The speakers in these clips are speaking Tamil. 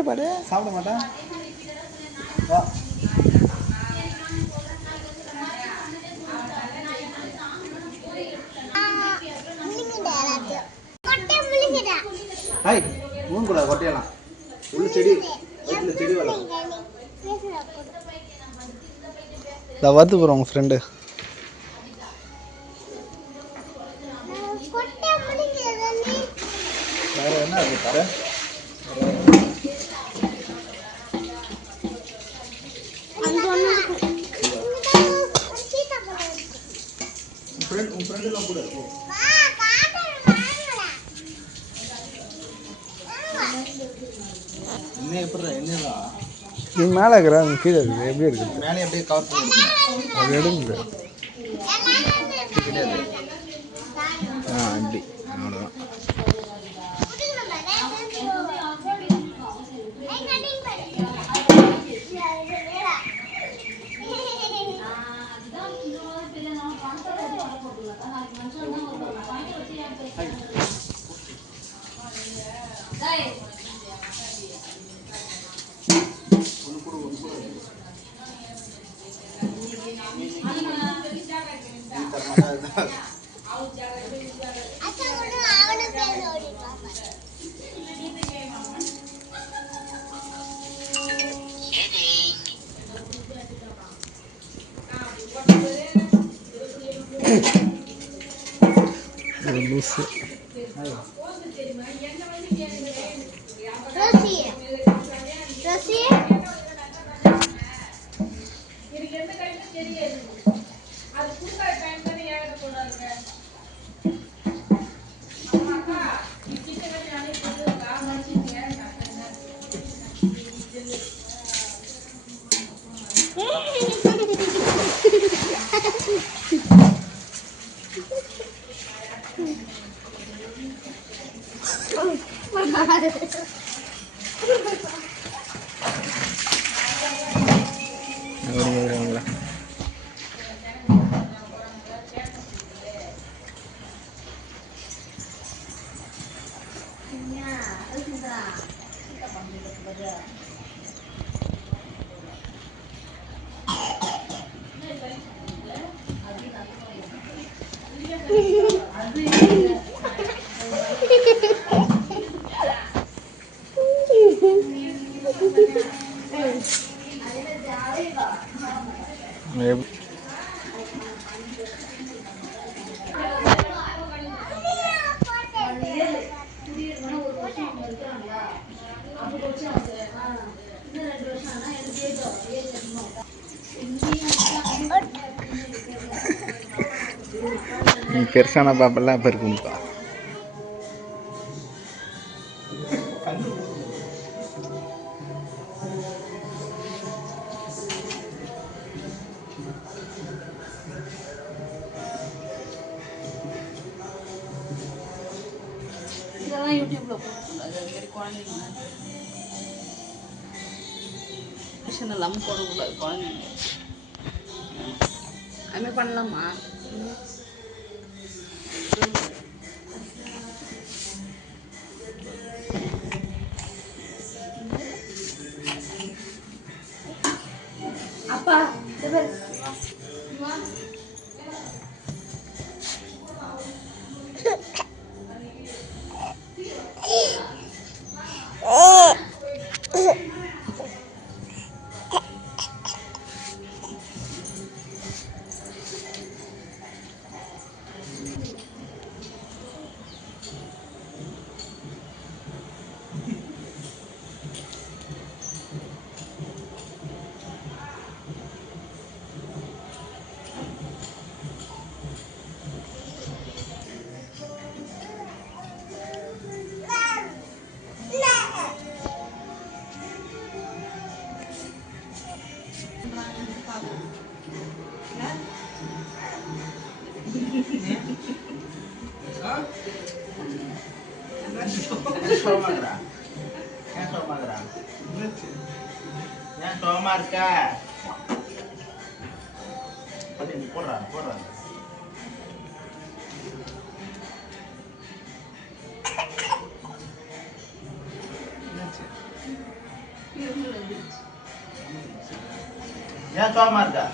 பாட்டு பாடு. சாப்பிட மாட்டேன். வா. ஹாய் மூணு கூட கொட்டையலாம் உள்ள செடி வீட்டில் செடி வளரும். நான் வந்து போகிறேன் உங்கள் ஃப்ரெண்டு. வேறு என்ன இருக்குது தர உன் ஃப்ரெண்டெல்லாம் கூட என்ன எப்படி என்னதான் நீ மேலே இருக்கிற நீ கீழே இருக்குது எப்படி இருக்குது மேலே அப்படியே கவர் பண்ணி அது எடுங்க கிடையாது. அப்படி அவ்வளோதான். லூசு பெருசான பாப்பெல்லாம் இப்போ இருக்குப்பா. இதெல்லாம் யூடியூப்ல போடக்கூடாது. அது மாதிரி குழந்தைங்க மிஷின் எல்லாம் போடக்கூடாது. குழந்தைங்க அதுமாதிரி பண்ணலாமா? அப்பா சோகமா இருக்க போடுறா போடுறா ஏன் சோகமா இருக்கா?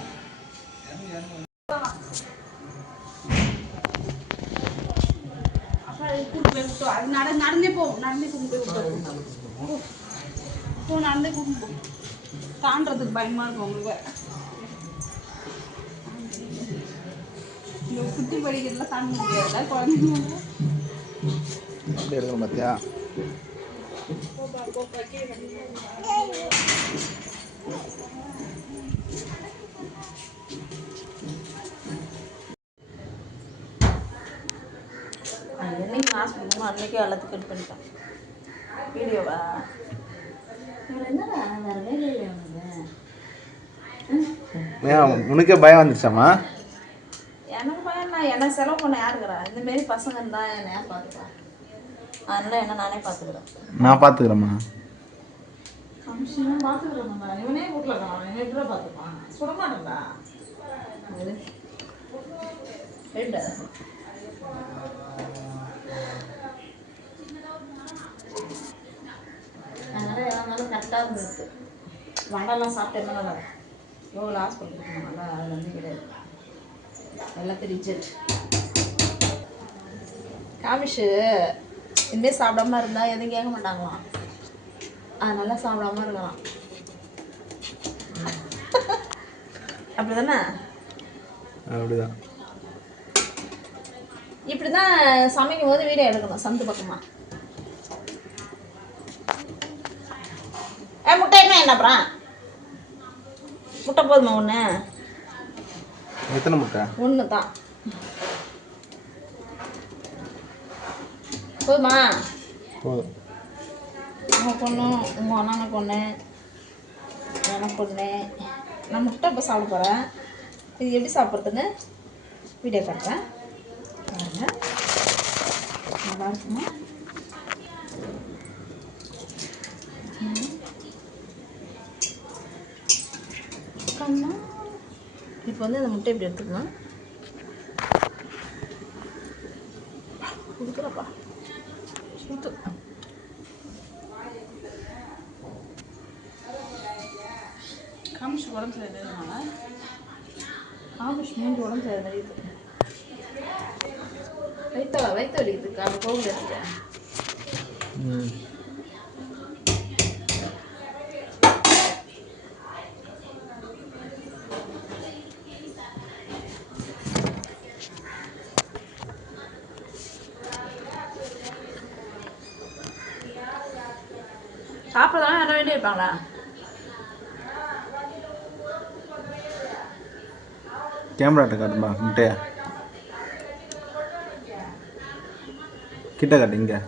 நடந்தே போ, நடந்தே கூட்டு போ, நடந்தே கூட்டு போ. தாண்டறதுக்கு பயமா இருக்கும் உங்களுக்கு. இந்த குட்டி படிக்கிறதுலாம் தாண்ட முடியாதுல்ல குழந்தைங்க. எப்படி எடுக்கணும் பார்த்தியா? என்னைக்கு காசு கொடுக்கணும் அன்னைக்கே எல்லாத்துக்கும் கட் பண்ணிட்டேன் வீடியோவா. என்னடா வேறு வேலை இல்லை உனக்கு? உனக்கே பயம் வந்துருச்சாம்மா? எனக்கு பயம் நான் என்ன செலவு பண்ண யாருக்குறா? இந்தமாரி பசங்க இருந்தால் என்ன யார் பார்த்துக்கலாம்? அதனால என்ன நானே பார்த்துக்கிறேன். நான் பார்த்துக்கிறேம்மா. கமிஷனும் பார்த்துக்கிறேன்டா. இவனே வீட்டில் இருக்கான், இவன் எப்படி பார்த்துப்பான்? சுட மாட்டேன்டா ரெண்டு. அதனால எல்லாம் கரெக்டாக இருந்தது. வடைலாம் சாப்பிட்டு நல்லா எவ்வளோ ஹாஸ்பிட்டல் இருக்கணும். நல்லா அது வந்து கிடையாது, எல்லாத்தையும் ரிஜெக்ட். காமிஷு இனிமேல் சாப்பிடாம இருந்தால் எதுவும் கேட்க மாட்டாங்களாம். அதனால சாப்பிடாம இருக்கலாம். அப்படி தானே? அப்படிதான். இப்படி தான் சமைக்கும் போது வீடியோ எடுக்கணும் சந்து பக்கமாக. முட்டை என்ன அப்புறம்? முட்டை போதுமா? ஒன்று? எத்தனை முட்டை? ஒன்று தான் போதுமா? போதும். உங்கள் பொண்ணு, உங்கள் அண்ணனுக்கு ஒன்று, எனக்கு ஒன்று. நான் முட்டை இப்போ சாப்பிட போகிறேன். இது எப்படி சாப்பிட்றதுன்னு வீடியோ காட்டுறேன் பாருங்க. நல்லா இருக்குமா? இப்போ வந்து அந்த முட்டை இப்படி எடுத்துக்கலாம். கொடுக்குறப்பா சுத்து. காமிஷ் உடம்பு சரியில்லைனால காமிஷ் மூஞ்சி உடம்பு சரியில்லை. வைத்த வலிக்குதுக்கு அது கோவில் எடுத்துட்டேன். சாப்பிட்றதெல்லாம் யாரும் வேண்டிய இருப்பாங்களா? கேமராட்ட காட்டுமா முட்டையா? கிட்ட காட்டு. இங்கே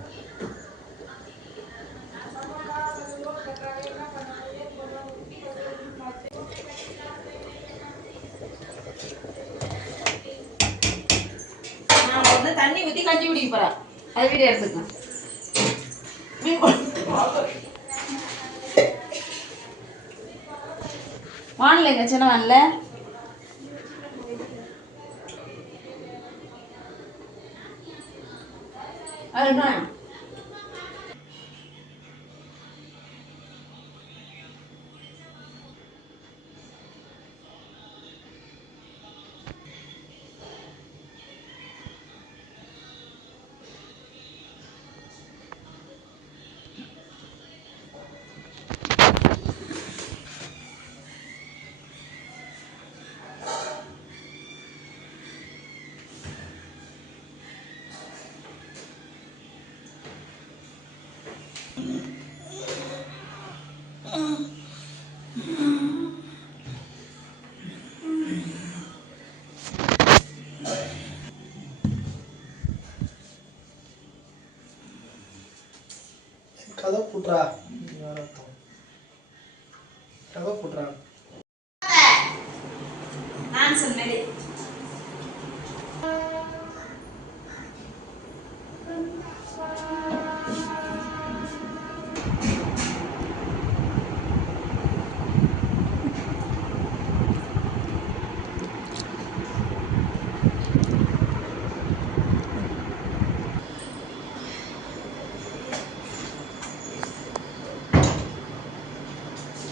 நான் வந்து தண்ணி ஊற்றி கஞ்சி குடிக்க போகிறேன். அது வீடியோ எடுத்துக்கேன். வானிலை சின்ன வானில அதுதான். கதை புட்றா கதை புட்றா நான் சொன்னேன்.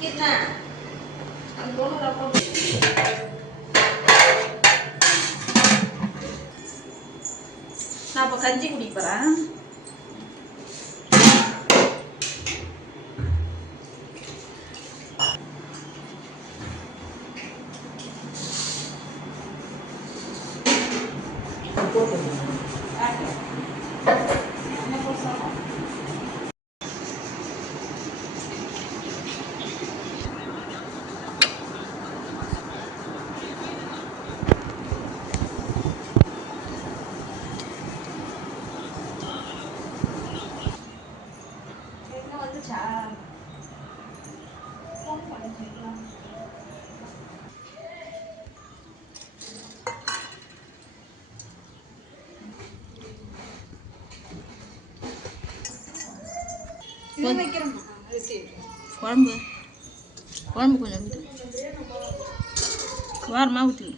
என்ன அது போனதுக்கப்புறம் நான் இப்போ கஞ்சி குடிப்பேன். குழம்பு குழம்பு கொஞ்சம் ஊற்றி வாரமாக ஊற்றி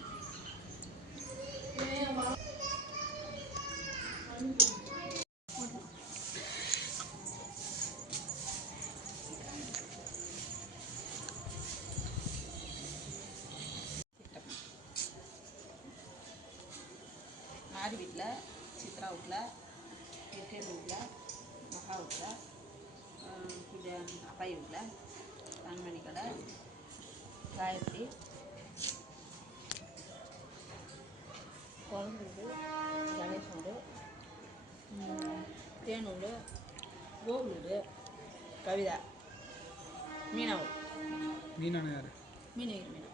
மாரி வீட்டில், சித்ரா வீட்டில், எட்டேன் வீட்டில், மகா வீட்டில், இது அப்பாயி வீட்டில், தன்மணி கடை, காயத்ரி, குழம்பு வீடு, கணேஷ் வீடு, தேன் வீடு, கோகுல் வீடு, கவிதா, மீனா வீடு. மீனான யார்? மீனகிரி மீனா.